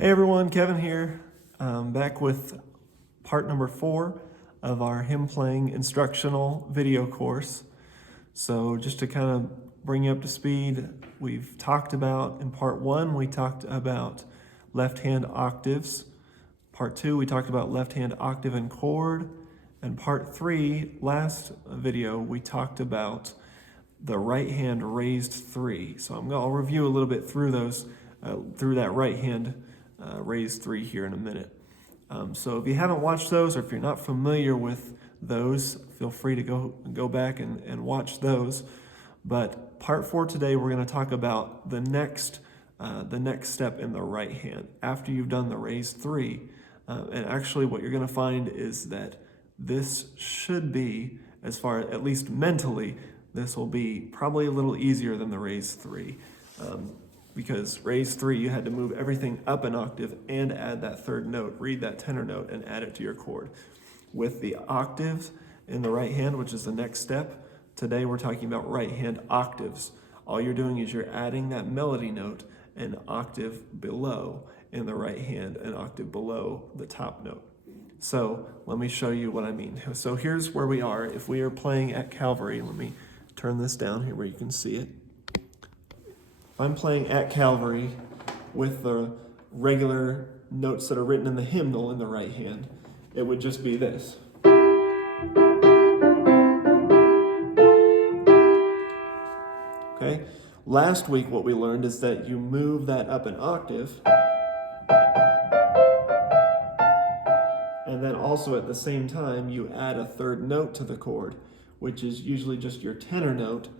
Hey everyone, Kevin here, back with part number 4 of our hymn playing instructional video course. So just to kind of bring you up to speed, we've talked about, in part 1, we talked about left hand octaves. Part 2, we talked about left hand octave and chord. And part 3, last video, we talked about the right hand raised 3. So I'll review a little bit through those, through that right hand raised 3 here in a minute. So if you haven't watched those, or if you're not familiar with those, feel free to go back and watch those. But part 4 today, we're going to talk about the next step in the right hand after you've done the raised 3. And actually what you're going to find is that this should be, as far at least mentally, this will be probably a little easier than the raised 3. Because raised 3, you had to move everything up an octave and add that third note, read that tenor note, and add it to your chord. With the octaves in the right hand, which is the next step, today we're talking about right hand octaves. All you're doing is you're adding that melody note an octave below in the right hand, an octave below the top note. So let me show you what I mean. So here's where we are. If we are playing at Calvary, let me turn this down here where you can see it. I'm playing at Calvary with the regular notes that are written in the hymnal in the right hand, it would just be this. Okay? Last week what we learned is that you move that up an octave, and then also at the same time you add a third note to the chord, which is usually just your tenor note.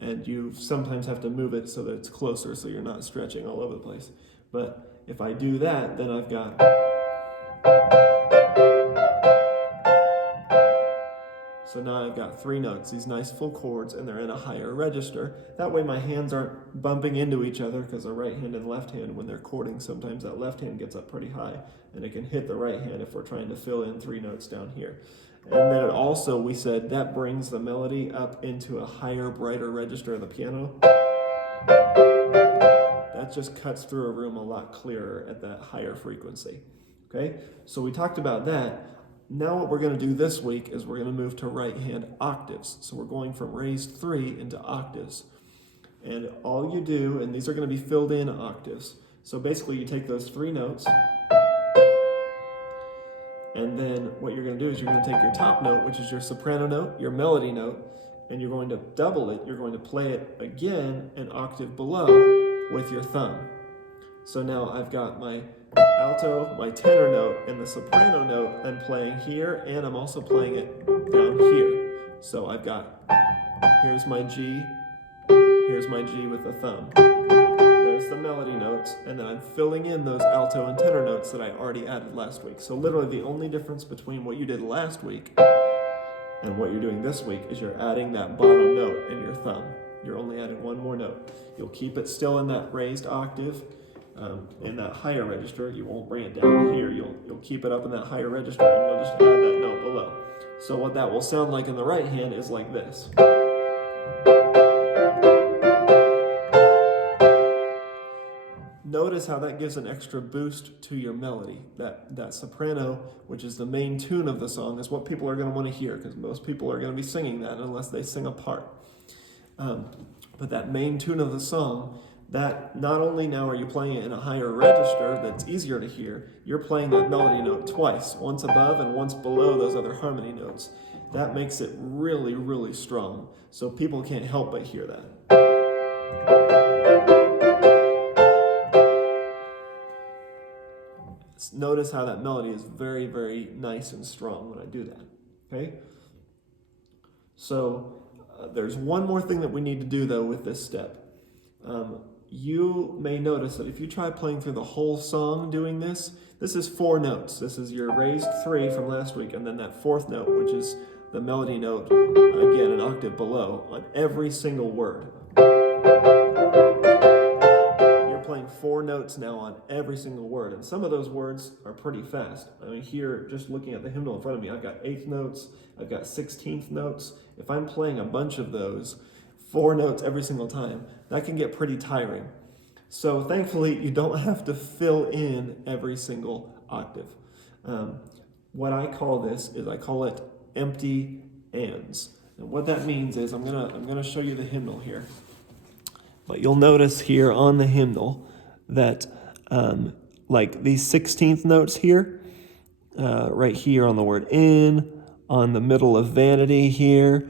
And you sometimes have to move it so that it's closer, so you're not stretching all over the place. But if I do that, then I've got... So now I've got 3 notes, these nice full chords, and they're in a higher register. That way my hands aren't bumping into each other, because the right hand and left hand, when they're chording, sometimes that left hand gets up pretty high, and it can hit the right hand if we're trying to fill in 3 notes down here. And then it also, we said, that brings the melody up into a higher, brighter register of the piano. That just cuts through a room a lot clearer at that higher frequency. Okay, so we talked about that. Now what we're going to do this week is we're going to move to right hand octaves. So we're going from raised 3 into octaves. And all you do, and these are going to be filled in octaves. So basically you take those 3 notes, and then what you're going to do is you're going to take your top note, which is your soprano note, your melody note, and you're going to double it. You're going to play it again an octave below with your thumb. So now I've got my alto, my tenor note, and the soprano note I'm playing here, and I'm also playing it down here. So I've got, here's my G with the thumb. There's the melody notes, and then I'm filling in those alto and tenor notes that I already added last week. So literally the only difference between what you did last week and what you're doing this week is you're adding that bottom note in your thumb. You're only adding one more note. You'll keep it still in that raised octave, in that higher register. You won't bring it down here. You'll keep it up in that higher register, and you'll just add that note below. So what that will sound like in the right hand is like this. Notice how that gives an extra boost to your melody. That soprano, which is the main tune of the song, is what people are going to want to hear, because most people are going to be singing that unless they sing a part. But that main tune of the song, that not only now are you playing it in a higher register that's easier to hear, you're playing that melody note twice, once above and once below those other harmony notes. That makes it really, really strong, so people can't help but hear that. Notice how that melody is very, very nice and strong when I do that, okay? So there's one more thing that we need to do, though, with this step. You may notice that if you try playing through the whole song doing this, this is 4 notes. This is your raised 3 from last week, and then that 4th note, which is the melody note, again, an octave below, on every single word. Playing 4 notes now on every single word, and some of those words are pretty fast. I mean, here, just looking at the hymnal in front of me, I've got 8th notes, I've got 16th notes. If I'm playing a bunch of those, 4 notes every single time, that can get pretty tiring. So thankfully, you don't have to fill in every single octave. What I call this is I call it empty ands. And what that means is I'm gonna show you the hymnal here. But you'll notice here on the hymnal that like these 16th notes here, right here on the word in, on the middle of vanity here,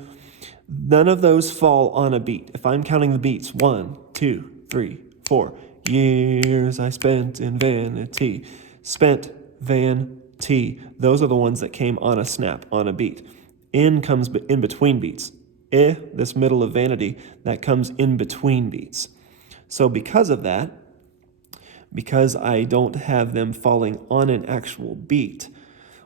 none of those fall on a beat. If I'm counting the beats, 1, 2, 3, 4. Years I spent in vanity. Spent, van, T. Those are the ones that came on a snap, on a beat. In comes in between beats. This middle of vanity, that comes in between beats. So because of that, because I don't have them falling on an actual beat,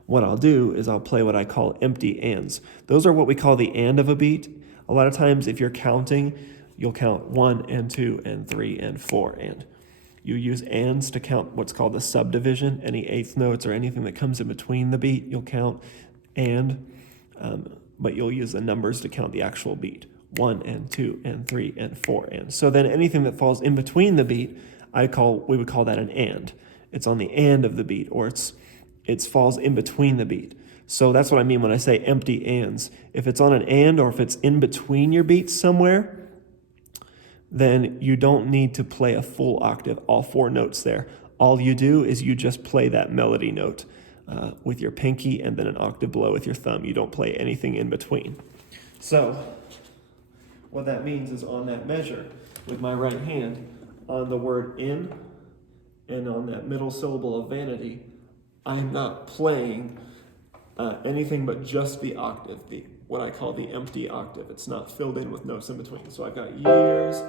what I'll do is I'll play what I call empty ands. Those are what we call the and of a beat. A lot of times if you're counting, you'll count 1 and 2 and 3 and 4 and. You use ands to count what's called the subdivision. Any eighth notes or anything that comes in between the beat, you'll count and, but you'll use the numbers to count the actual beat. 1 and 2 and 3 and 4 and. So then anything that falls in between the beat, we would call that an and. It's on the and of the beat, or it falls in between the beat. So that's what I mean when I say empty ands. If it's on an and, or if it's in between your beats somewhere, then you don't need to play a full octave, all 4 notes there. All you do is you just play that melody note with your pinky and then an octave below with your thumb. You don't play anything in between. So what that means is on that measure with my right hand, on the word in and on that middle syllable of vanity, I'm not playing anything but just the octave, what I call the empty octave. It's not filled in with notes in between. So I've got years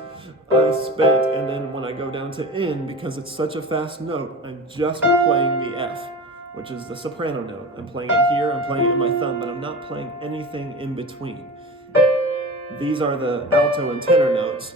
I spent, and then when I go down to in, because it's such a fast note, I'm just playing the F, which is the soprano note. I'm playing it here, I'm playing it in my thumb, but I'm not playing anything in between. These are the alto and tenor notes.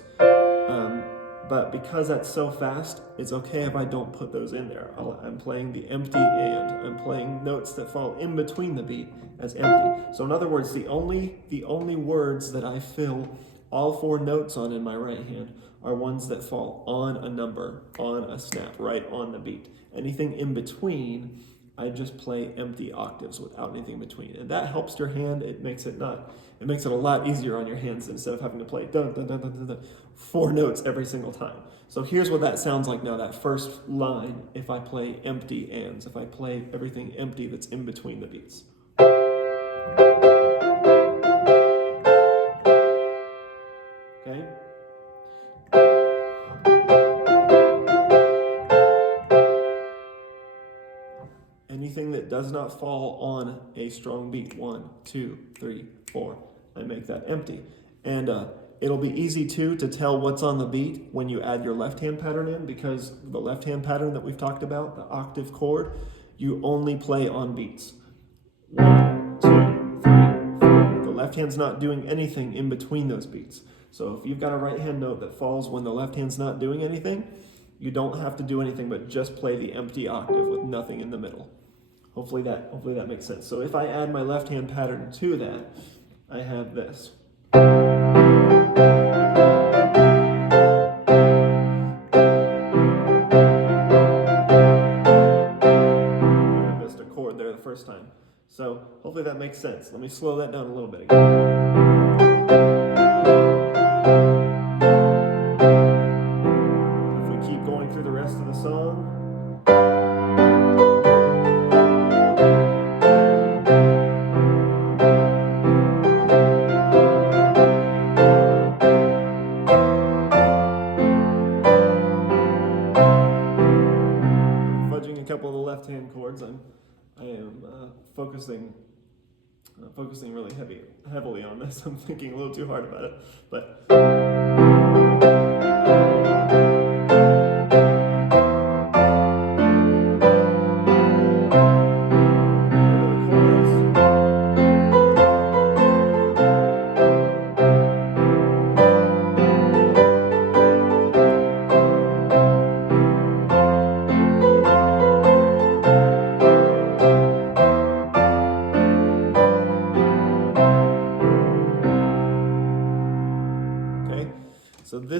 But because that's so fast, it's okay if I don't put those in there. I'm playing the empty and. I'm playing notes that fall in between the beat as empty. So in other words, the only words that I fill all 4 notes on in my right hand are ones that fall on a number, on a snap, right on the beat. Anything in between, I just play empty octaves without anything in between. And that helps your hand. It makes it a lot easier on your hands instead of having to play dun, dun, dun, dun, dun, dun, 4 notes every single time. So here's what that sounds like now, that first line, if I play empty ands, if I play everything empty that's in between the beats. Okay? Anything that does not fall on a strong beat, 1, 2, 3, 4, I make that empty. And it'll be easy too to tell what's on the beat when you add your left hand pattern in, because the left hand pattern that we've talked about, the octave chord, you only play on beats. 1, 2, 3, 4. The left hand's not doing anything in between those beats. So if you've got a right hand note that falls when the left hand's not doing anything, you don't have to do anything but just play the empty octave with nothing in the middle. Hopefully that makes sense. So if I add my left hand pattern to that, I have this. I missed a chord there the first time. So hopefully that makes sense. Let me slow that down a little bit again. If we keep going through the rest of the song. A couple of the left-hand chords. I am focusing really heavily on this. I'm thinking a little too hard about it, but.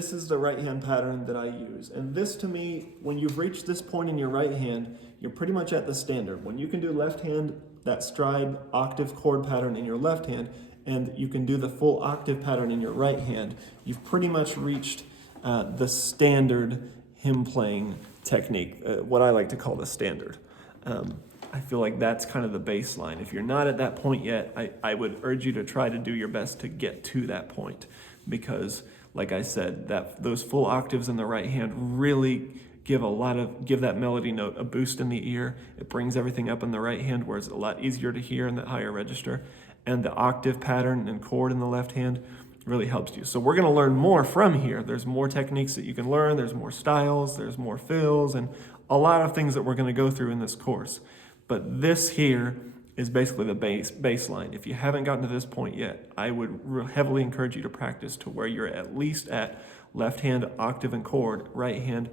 this is the right hand pattern that I use. And this to me, when you've reached this point in your right hand, you're pretty much at the standard. When you can do left hand, that stride octave chord pattern in your left hand, and you can do the full octave pattern in your right hand, you've pretty much reached the standard hymn playing technique, what I like to call the standard. I feel like that's kind of the baseline. If you're not at that point yet, I would urge you to try to do your best to get to that point, because like I said, those full octaves in the right hand really give that melody note a boost in the ear. It brings everything up in the right hand where it's a lot easier to hear in that higher register. And the octave pattern and chord in the left hand really helps you. So we're going to learn more from here. There's more techniques that you can learn. There's more styles. There's more fills, and a lot of things that we're going to go through in this course. But this here is basically the baseline. If you haven't gotten to this point yet, I would heavily encourage you to practice to where you're at least at left hand octave and chord, right hand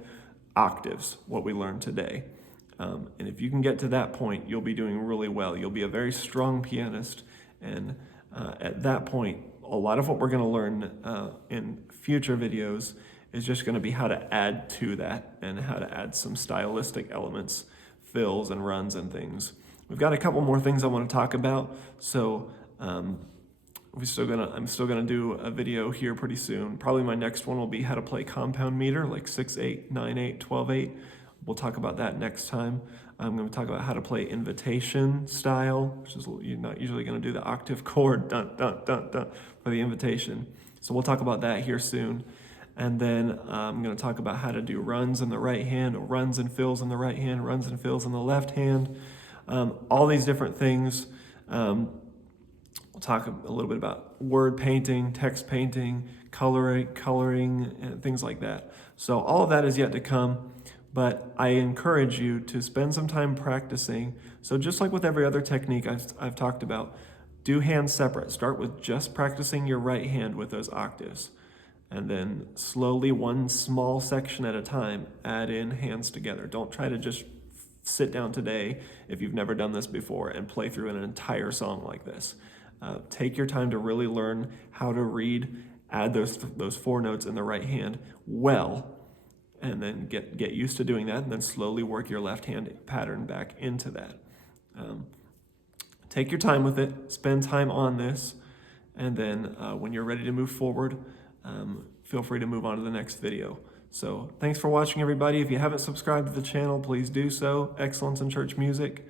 octaves, what we learned today. And if you can get to that point, you'll be doing really well. You'll be a very strong pianist. And at that point, a lot of what we're going to learn in future videos is just going to be how to add to that and how to add some stylistic elements, fills and runs and things. We've got a couple more things I want to talk about. So I'm still gonna do a video here pretty soon. Probably my next one will be how to play compound meter, like 6/8, 9/8, 12/8. We'll talk about that next time. I'm going to talk about how to play invitation style, which is you're not usually going to do the octave chord dun dun dun dun for the invitation. So we'll talk about that here soon. And then I'm going to talk about how to do runs in the right hand, or runs and fills in the right hand, runs and fills in the left hand. All these different things. We'll talk a little bit about word painting, text painting, coloring, and things like that. So all of that is yet to come, but I encourage you to spend some time practicing. So just like with every other technique I've talked about, do hands separate. Start with just practicing your right hand with those octaves. And then slowly, one small section at a time, add in hands together. Don't try to just sit down today, if you've never done this before, and play through an entire song like this. Take your time to really learn how to read, add those four notes in the right hand well, and then get used to doing that, and then slowly work your left hand pattern back into that. Take your time with it, spend time on this, and then when you're ready to move forward, feel free to move on to the next video. So thanks for watching, everybody. If you haven't subscribed to the channel, please do so. Excellence in Church Music.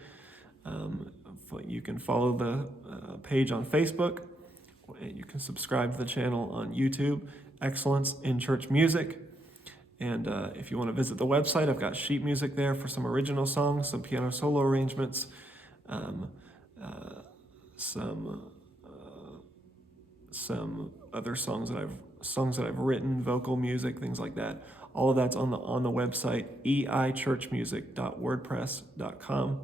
You can follow the page on Facebook. You can subscribe to the channel on YouTube, Excellence in Church Music. And if you want to visit the website, I've got sheet music there for some original songs, some piano solo arrangements, some other songs that I've written, vocal music, things like that. All of that's on the website, eichurchmusic.wordpress.com,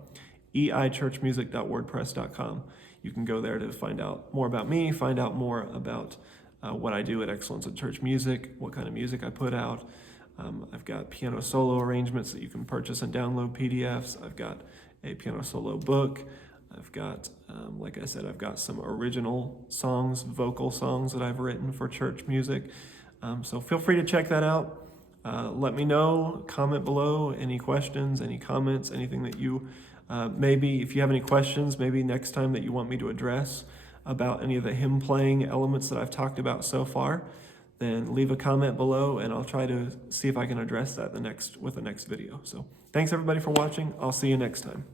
eichurchmusic.wordpress.com. You can go there to find out more about me, find out more about what I do at Excellence in Church Music, what kind of music I put out. I've got piano solo arrangements that you can purchase and download PDFs. I've got a piano solo book. I've got, like I said, I've got some original songs, vocal songs that I've written for church music. So feel free to check that out. Let me know, comment below, any questions, any comments, anything that you, maybe if you have any questions, maybe next time that you want me to address about any of the hymn playing elements that I've talked about so far, then leave a comment below and I'll try to see if I can address that with the next video. So thanks everybody for watching. I'll see you next time.